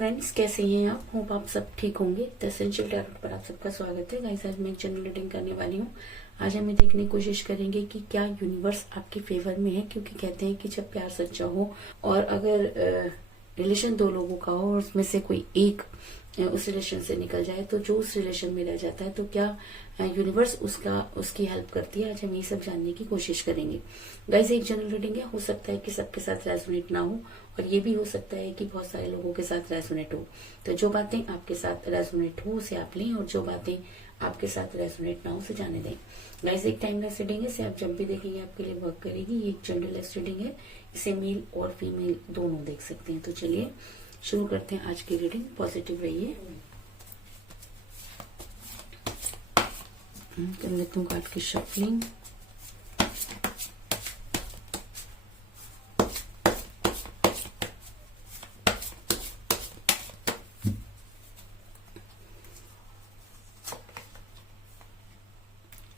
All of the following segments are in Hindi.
फ्रेंड्स, कैसे हैं आप? होप आप सब ठीक होंगे। द एसेंशियल टैरोट पर आप सबका स्वागत है। गाइस, आज मैं जनरल रीडिंग करने वाली हूँ। आज हम ये देखने की कोशिश करेंगे कि क्या यूनिवर्स आपके फेवर में है, क्योंकि कहते हैं कि जब प्यार सच्चा हो और अगर रिलेशन दो लोगों का हो और उसमें से कोई एक उस रिलेशन से निकल जाए तो जो उस रिलेशन में रह जाता है तो क्या यूनिवर्स उसकी हेल्प करती है। आज हम ये सब जानने की कोशिश करेंगे। गाइस, एक जनरल रीडिंग है, हो सकता है कि सबके साथ रेजोनेट ना हो और ये भी हो सकता है कि बहुत सारे लोगों के साथ रेजोनेट हो। तो जो बातें आपके साथ रेजोनेट हो उसे आप लें और जो बातें आपके साथ रेजोनेट ना हो उसे जाने दें। गाइस, एक टाइमलेस रीडिंग है, इसे आप जब भी देखेंगे आपके लिए वर्क करेगी। ये एक जनरलेस रीडिंग है, इसे मेल और फीमेल दोनों देख सकते हैं। तो चलिए शुरू करते हैं आज की रीडिंग। पॉजिटिव रहिए। कर लेती हूँ कार्ड की shuffling.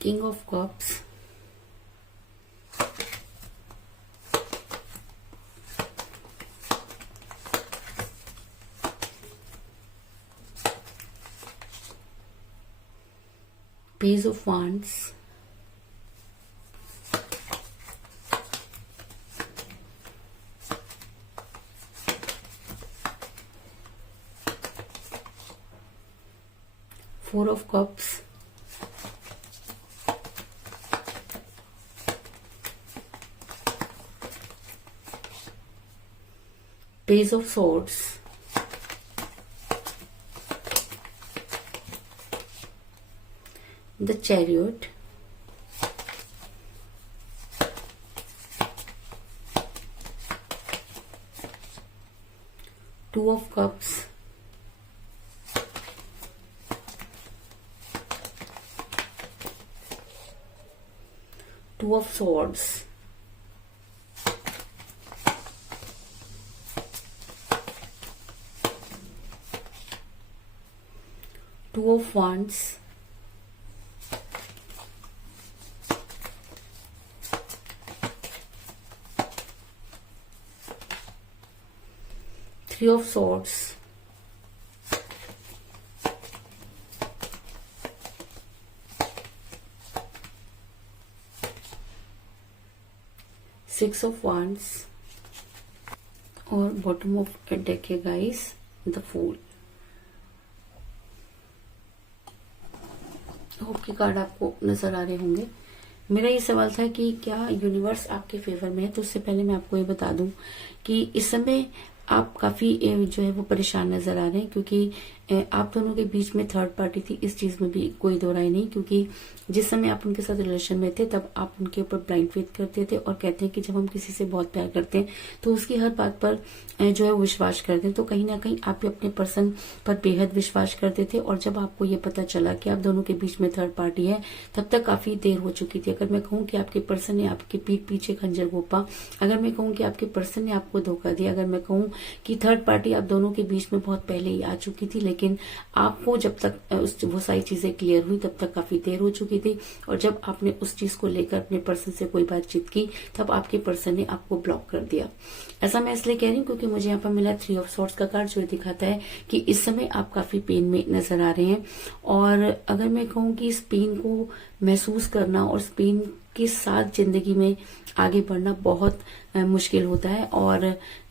King of cups, page of wands, four of cups, page of swords, the chariot, two of cups, two of swords, two of wands, three of swords, six of wands और बॉटम ऑफ डेक है गाइस द फूल। होप के कार्ड आपको नजर आ रहे होंगे। मेरा ये सवाल था कि क्या यूनिवर्स आपके फेवर में है। तो उससे पहले मैं आपको ये बता दूं कि इस समय आप काफी जो है वो परेशान नजर आ रहे हैं, क्योंकि आप दोनों के बीच में थर्ड पार्टी थी। इस चीज में भी कोई दो राय नहीं, क्योंकि जिस समय आप उनके साथ रिलेशन में थे तब आप उनके ऊपर ब्लाइंड फेथ करते थे और कहते हैं कि जब हम किसी से बहुत प्यार करते हैं तो उसकी हर बात पर जो है वो विश्वास करते हैं। तो कहीं ना कहीं आप भी अपने पर्सन पर बेहद विश्वास करते थे और जब आपको ये पता चला कि आप दोनों के बीच में थर्ड पार्टी है तब तक काफी देर हो चुकी थी। अगर मैं कहूँ कि आपके पर्सन ने आपके पीठ पीछे खंजर घोंपा, अगर मैं कहूँ कि आपके पर्सन ने आपको धोखा दिया, अगर मैं कहूँ कि थर्ड पार्टी आप दोनों के बीच में बहुत पहले ही आ चुकी थी, लेकिन आपको जब तक वो सारी चीजें क्लियर हुई तब तक काफी देर हो चुकी थी। और जब आपने उस चीज को लेकर अपने पर्सन से कोई बातचीत की तब आपके पर्सन ने आपको ब्लॉक कर दिया। ऐसा मैं इसलिए कह रही हूँ क्योंकि मुझे यहाँ पर मिला थ्री ऑफ सॉर्ड्स का कार्ड, जो दिखाता है कि इस समय आप काफी पेन में नजर आ रहे हैं। और अगर मैं कहूँ कि इस पेन को महसूस करना और इस पेन के साथ जिंदगी में आगे बढ़ना बहुत मुश्किल होता है और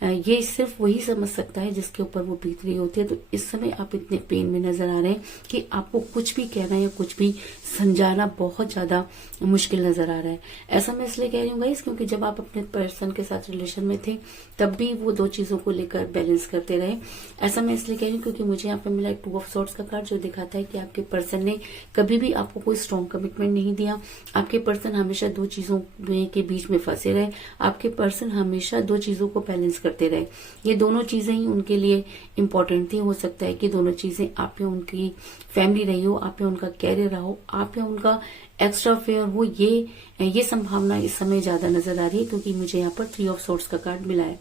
ये सिर्फ वही समझ सकता है जिसके ऊपर वो बीत रही होती है। तो इस समय आप इतने पेन में नजर आ रहे हैं कि आपको कुछ भी कहना या कुछ भी समझाना बहुत ज्यादा मुश्किल नजर आ रहा है। ऐसा मैं इसलिए कह रही हूँ गाइस क्योंकि जब आप अपने पर्सन के साथ रिलेशन में थे तब भी वो दो चीजों को लेकर बैलेंस करते रहे। ऐसा मैं इसलिए कह रही हूँ क्योंकि मुझे यहाँ पे मिला टू ऑफ सॉर्ड्स का कार्ड, जो दिखाता है कि आपके पर्सन ने कभी भी आपको कोई स्ट्रॉन्ग कमिटमेंट नहीं दिया। आपके पर्सन हमेशा दो चीजों के बीच में फंसे रहे। आपके पर्सन हमेशा दो चीजों को बैलेंस करते रहे। ये दोनों चीजें ही उनके लिए इम्पोर्टेंट थी। हो सकता है कि दोनों चीजें आप या उनकी फैमिली रही हो, आप या उनका कैरियर रहा हो, आप या उनका एक्स्ट्रा फेयर हो। ये संभावना इस समय ज्यादा नजर आ रही है क्योंकि मुझे यहाँ पर थ्री ऑफ सॉर्ड्स का कार्ड मिला है।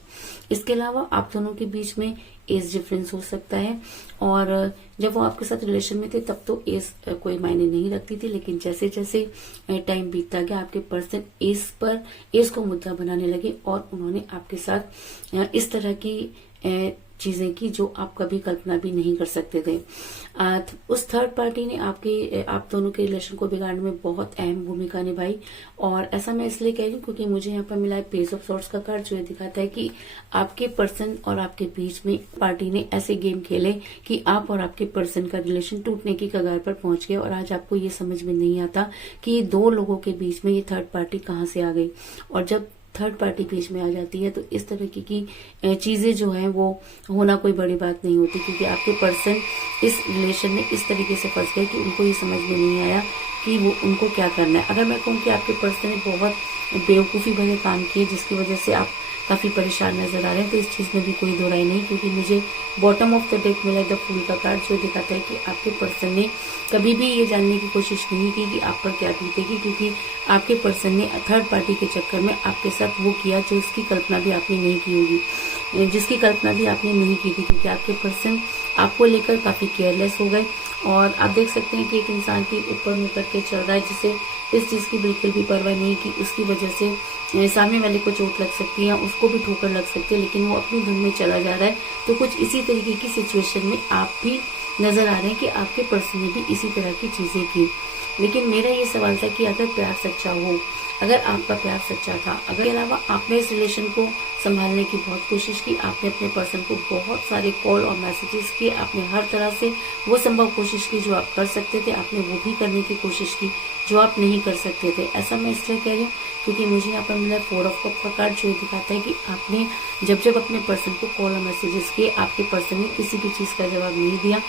इसके अलावा आप दोनों के बीच में एज डिफरेंस हो सकता है और जब वो आपके साथ रिलेशन में थे तब तो एज कोई मायने नहीं रखती थी, लेकिन जैसे जैसे टाइम बीतता गया आपके पर्सन एज को मुद्दा बनाने लगे और उन्होंने आपके साथ इस तरह की चीजें की जो आप कभी कल्पना भी नहीं कर सकते थे। उस थर्ड पार्टी ने आप दोनों के रिलेशन को बिगाड़ने में बहुत अहम भूमिका निभाई। और ऐसा मैं इसलिए कह रही हूँ क्योंकि मुझे यहाँ पर मिला है पेज ऑफ सॉर्ड्स का कार्ड, जो ये दिखाता है कि आपके पर्सन और आपके बीच में पार्टी ने ऐसे गेम खेले कि आप और आपके पर्सन का रिलेशन टूटने की कगार पर पहुंच गया। और आज आपको ये समझ में नहीं आता कि ये दो लोगों के बीच में ये थर्ड पार्टी कहाँ से आ गई। और जब थर्ड पार्टी बीच में आ जाती है तो इस तरीके की चीजें जो है वो होना कोई बड़ी बात नहीं होती, क्योंकि आपके पर्सन इस रिलेशन में इस तरीके से फंस गए कि उनको ये समझ में नहीं आया कि वो उनको क्या करना है। अगर मैं कहूँ कि आपके पर्सन ने बहुत बेवकूफी भरे काम किए जिसकी वजह से आप काफी परेशान नजर आ रहे हैं, तो इस चीज में भी कोई दो राय नहीं, क्योंकि मुझे बॉटम ऑफ द डेक मिला द फूल का कार्ड, जो दिखाता है कि आपके पर्सन ने कभी भी ये जानने की कोशिश नहीं की कि आप पर क्या बीतेगी, क्योंकि आपके पर्सन ने थर्ड पार्टी के चक्कर में आपके साथ वो किया जो इसकी कल्पना भी आपने नहीं की होगी, जिसकी कल्पना भी आपने नहीं की थी, क्योंकि आपके पर्सन आपको लेकर काफी केयरलेस हो गए। और आप देख सकते हैं कि एक इंसान के ऊपर मुंह करके चल रहा है जिसे इस चीज की बिल्कुल भी परवाह नहीं कि उसकी वजह से सामने वाले को चोट लग सकती है, उसको भी ठोकर लग सकती है, लेकिन वो अपनी धुन में चला जा रहा है। तो कुछ इसी तरीके की सिचुएशन में आप भी नजर आ रहे हैं कि आपके पर्सन ने भी इसी तरह की चीजें की। लेकिन मेरा ये सवाल था कि अगर प्यार सच्चा हो, अगर आपका प्यार सच्चा था, अगर के अलावा आपने इस रिलेशन को संभालने की बहुत कोशिश की, आपने अपने पर्सन को बहुत सारे कॉल और मैसेजेस किए, आपने हर तरह से वो संभव कोशिश की जो आप कर सकते थे, आपने वो भी करने की कोशिश की जो आप नहीं कर सकते थे। ऐसा मैं इसलिए कह रही हूँ क्योंकि मुझे यहाँ पर मिला 4 ऑफ कप का कार्ड, जो दिखाता है कि आपने जब अपने पर्सन को कॉल और मैसेजेस किए, आपके पर्सन ने किसी भी चीज का जवाब नहीं दिया।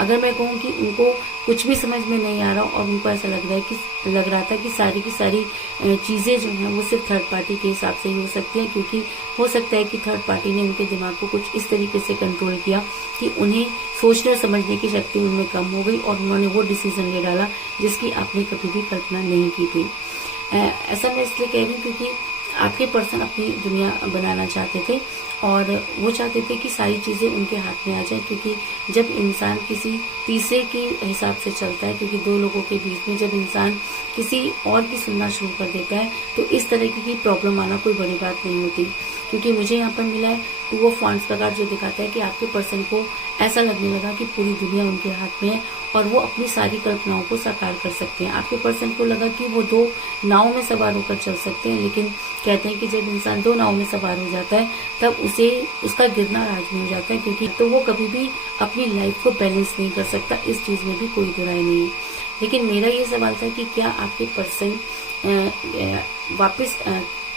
अगर मैं कहूँ कि उनको कुछ भी समझ में नहीं आ रहा और उनको ऐसा लग रहा था कि सारी की सारी चीजें जो हैं वो सिर्फ थर्ड पार्टी के हिसाब से ही हो सकती है, क्योंकि हो सकता है कि थर्ड पार्टी ने उनके दिमाग को कुछ इस तरीके से कंट्रोल किया कि उन्हें सोचने और समझने की शक्ति उनमें कम हो गई और उन्होंने वो डिसीजन ले डाला जिसकी आपने कभी भी कल्पना नहीं की थी। ऐसा मैं इसलिए कह रही हूँ क्योंकि आपके पर्सन अपनी दुनिया बनाना चाहते थे और वो चाहते थे कि सारी चीजें उनके हाथ में आ जाए, क्योंकि जब इंसान किसी तीसरे के हिसाब से चलता है, क्योंकि दो लोगों के बीच में जब इंसान किसी और की सुनना शुरू कर देता है तो इस तरह की प्रॉब्लम आना कोई बड़ी बात नहीं होती। क्योंकि मुझे यहाँ पर मिला है 2 ऑफ वांड्स का कार्ड, जो दिखाता है कि आपके पर्सन को ऐसा लगने लगा कि पूरी दुनिया उनके हाथ में है और वो अपनी सारी कल्पनाओं को साकार कर सकते हैं। आपके पर्सन को लगा कि वो 2 नाव में सवार होकर चल सकते हैं, लेकिन कहते हैं कि जब इंसान 2 नाव में सवार हो जाता है तब उसे उसका गिरना लाजमी हो जाता है, क्योंकि तो वो कभी भी अपनी लाइफ को बैलेंस नहीं कर सकता। इस चीज में भी कोई दुराई नहीं है। लेकिन मेरा ये सवाल था कि क्या आपके पर्सन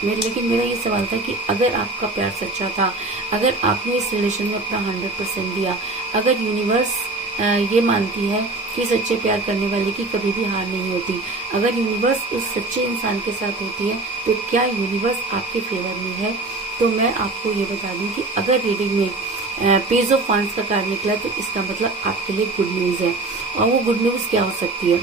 लेकिन मेरा ये सवाल था कि अगर आपका प्यार सच्चा था, अगर आपने इस रिलेशन में अपना 100% दिया, अगर यूनिवर्स ये मानती है कि सच्चे प्यार करने वाले की कभी भी हार नहीं होती, अगर यूनिवर्स उस सच्चे इंसान के साथ होती है, तो क्या यूनिवर्स आपके फेवर में है? तो मैं आपको ये बता दूं कि अगर रीडिंग में पेज ऑफ वांड्स का कार्ड निकला तो इसका मतलब आपके लिए गुड न्यूज है। और वो गुड न्यूज क्या हो सकती है?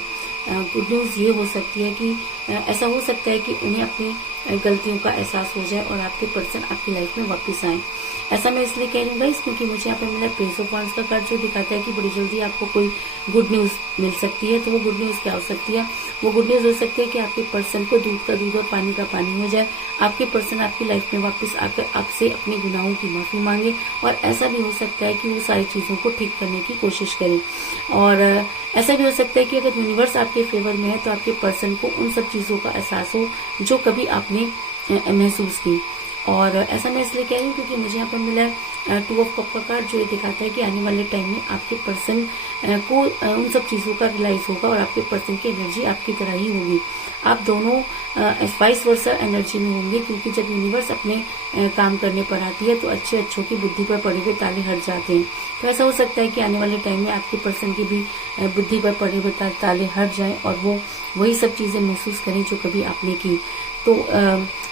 गुड न्यूज ये हो सकती है कि ऐसा हो सकता है कि उन्हें अपनी गलतियों का एहसास हो जाए और आपके पर्सन आपकी लाइफ में वापस आए। ऐसा मैं इसलिए कह रही हूँ गाइस क्योंकि मुझे यहाँ पे मिला पेज ऑफ वांड्स का कार्ड, जो दिखाता है कि बड़ी जल्दी आपको कोई गुड न्यूज मिल सकती है। तो वो गुड न्यूज क्या हो सकती है? वो गुड न्यूज हो सकती है कि आपके पर्सन को दूध का दूध और पानी का पानी हो जाए, आपके पर्सन आपकी लाइफ में वापस आकर आपसे अपने गुनाहों की माफी मांगे, और ऐसा भी हो सकता है कि वो सारी चीजों को ठीक करने की कोशिश करे। और ऐसा भी हो सकता है कि अगर यूनिवर्स आपके फेवर में है तो आपके पर्सन को उन सब चीजों का एहसास हो जो कभी आपने महसूस की। और ऐसा मैं इसलिए कह रही हूँ क्योंकि मुझे यहाँ पर मिला है 2 ऑफ कप का कार्ड, जो ये दिखाता है कि आने वाले टाइम में आपके पर्सन को उन सब चीजों का रियलाइज होगा और आपके पर्सन की एनर्जी आपकी तरह ही होगी। आप दोनों वाइस वर्सा एनर्जी में होंगे, क्योंकि जब यूनिवर्स अपने काम करने पर आती है तो अच्छों की बुद्धि पर पड़े हुए ताले हट जाते हैं। तो ऐसा हो सकता है कि आने वाले टाइम में आपके पर्सन की भी बुद्धि पर पड़े हुए ताले हट जाएं और वो वही सब चीजें महसूस करें जो कभी आपने की। तो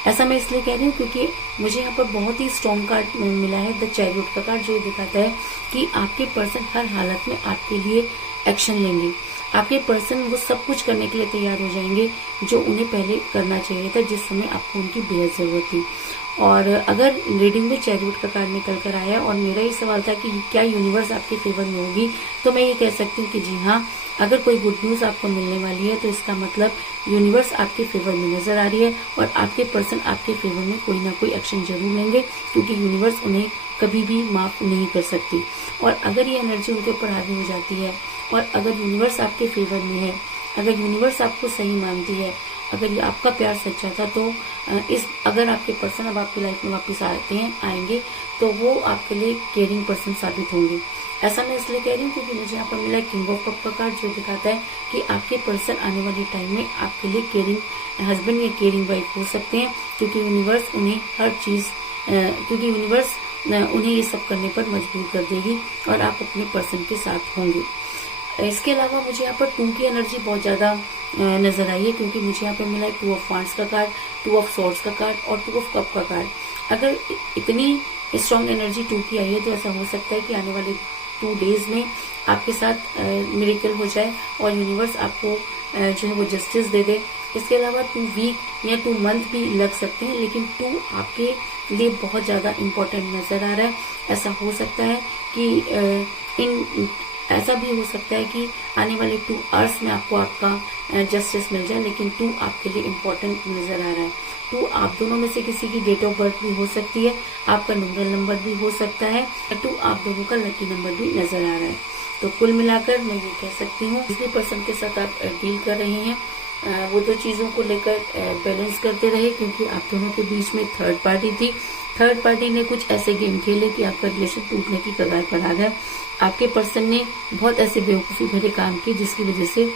ऐसा मैं इसलिए कह रही हूँ क्योंकि मुझे यहाँ पर बहुत ही स्ट्रॉन्ग कार्ड मिला है द चैरियट का कार्ड, जो दिखाता है कि आपके पर्सन हर हालत में आपके लिए एक्शन लेंगे। आपके पर्सन वो सब कुछ करने के लिए तैयार हो जाएंगे जो उन्हें पहले करना चाहिए था, जिस समय आपको उनकी बेहद जरूरत थी। और अगर रीडिंग में चैरियट का कार्ड निकल कर आया और मेरा ये सवाल था कि क्या यूनिवर्स आपके फेवर में होगी, तो मैं ये कह सकती हूँ कि जी हाँ, अगर कोई गुड न्यूज आपको मिलने वाली है तो इसका मतलब यूनिवर्स आपके फेवर में नजर आ रही है और आपके पर्सन आपके फेवर में कोई ना कोई एक्शन जरूर लेंगे, क्योंकि यूनिवर्स उन्हें कभी भी माफ नहीं कर सकती। और अगर ये एनर्जी उनके ऊपर हावी हो जाती है और अगर यूनिवर्स आपके फेवर में है, अगर यूनिवर्स आपको सही मानती है, अगर ये आपका प्यार सच्चा था, तो अगर आपके पर्सन अब आपकी लाइफ में वापस आएंगे तो वो आपके लिए केयरिंग पर्सन साबित होंगे। ऐसा मैं इसलिए कह रही हूँ क्योंकि मुझे यहाँ पर मिला किंग ऑफ कप का कार्ड, जो दिखाता है कि आपके पर्सन आने वाले टाइम में आपके लिए केयरिंग हस्बैंड या केयरिंग वाइफ हो सकते हैं, क्योंकि यूनिवर्स उन्हें हर चीज क्योंकि यूनिवर्स उन्हें ये सब करने पर मजबूर कर देगी और आप अपने पर्सन के साथ होंगे। इसके अलावा मुझे यहाँ पर 2 की एनर्जी बहुत ज्यादा नजर आई है, क्योंकि मुझे यहाँ पर मिला है 2 ऑफ वांड्स का कार्ड, 2 ऑफ सॉर्ड्स का कार्ड और 2 ऑफ कप का कार्ड। अगर इतनी स्ट्रॉन्ग एनर्जी 2 की आई है तो ऐसा हो सकता है कि आने वाले 2 डेज में आपके साथ मिरेकल हो जाए और यूनिवर्स आपको जो है वो जस्टिस दे दे। इसके अलावा 2 वीक या 2 मंथ भी लग सकते हैं, लेकिन 2 आपके लिए बहुत ज्यादा इम्पोर्टेंट नजर आ रहा है। ऐसा हो सकता है कि ऐसा भी हो सकता है कि आने वाले 2 आवर्स में आपको आपका जस्टिस मिल जाए, लेकिन 2 आपके लिए इम्पोर्टेंट नजर आ रहा है। 2 आप दोनों में से किसी की डेट ऑफ बर्थ भी हो सकती है, आपका न्यूमरल नंबर भी हो सकता है, 2 आप दोनों का लकी नंबर भी नजर आ रहा है। तो कुल मिलाकर मैं ये कह सकती हूँ, जिस भी पर्सन के साथ आप डील कर रहे हैं वो 2 चीजों को लेकर बैलेंस करते रहे, क्योंकि आप दोनों के बीच में थर्ड पार्टी थी। थर्ड पार्टी ने कुछ ऐसे गेम खेले कि आपका रिलेशन टूटने की कगार पर आ गया। आपके पर्सन ने बहुत ऐसे बेवकूफी भरे काम किए जिसकी वजह से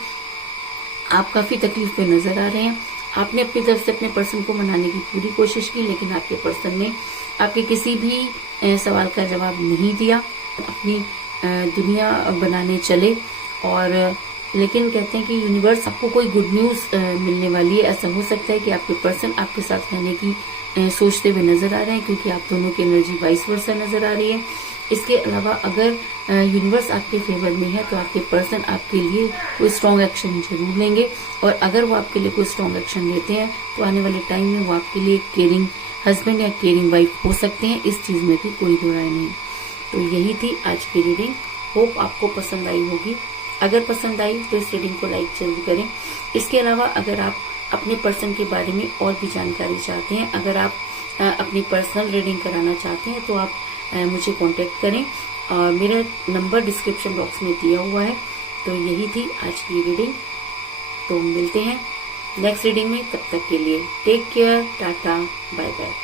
आप काफी तकलीफ में नजर आ रहे हैं। आपने अपनी तरफ से अपने पर्सन को मनाने की पूरी कोशिश की, लेकिन आपके पर्सन ने आपके किसी भी सवाल का जवाब नहीं दिया, अपनी दुनिया बनाने चले। और लेकिन कहते हैं कि यूनिवर्स आपको कोई गुड न्यूज मिलने वाली है। ऐसा हो सकता है कि आपके पर्सन आपके साथ रहने की सोचते हुए नजर आ रहे हैं, क्योंकि आप दोनों की एनर्जी वाइस वर्सा नजर आ रही है। इसके अलावा अगर यूनिवर्स आपके फेवर में है तो आपके पर्सन आपके लिए कोई स्ट्रॉन्ग एक्शन जरूर लेंगे, और अगर वो आपके लिए कोई स्ट्रॉन्ग एक्शन लेते हैं तो आने वाले टाइम में वो आपके लिए केयरिंग हस्बैंड या केयरिंग वाइफ हो सकते हैं। इस चीज में भी कोई दो राय नहीं। तो यही थी आज की रीडिंग। होप आपको पसंद आई होगी। अगर पसंद आई तो इस रीडिंग को लाइक जरूर करें। इसके अलावा अगर आप अपने पर्सन के बारे में और भी जानकारी चाहते हैं, अगर आप अपनी पर्सनल रीडिंग कराना चाहते हैं तो आप मुझे कांटेक्ट करें, और मेरा नंबर डिस्क्रिप्शन बॉक्स में दिया हुआ है। तो यही थी आज की रीडिंग। तो मिलते हैं नेक्स्ट रीडिंग में, तब तक के लिए take care, tata, bye bye.